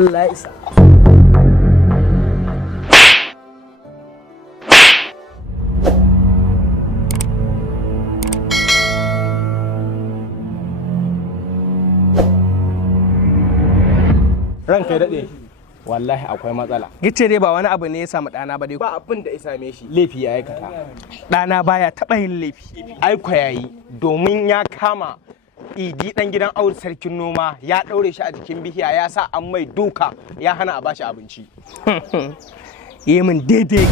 Allah ya isa. Ranka ya daɗe, wallahi akwai matsala. Gice dai ba wani abu ne ya samu ɗana ba dai. Ba abin da ya same shi, laifi ya aikata. Ɗana baya taɓa yin laifi. Aiko yayi domin ya kama Idi ɗan gidan Audu sarkin noma ya ɗaure shi a jikin bishiya ya sa an mai duka ya hana a bashi abinci. Yi min daidai.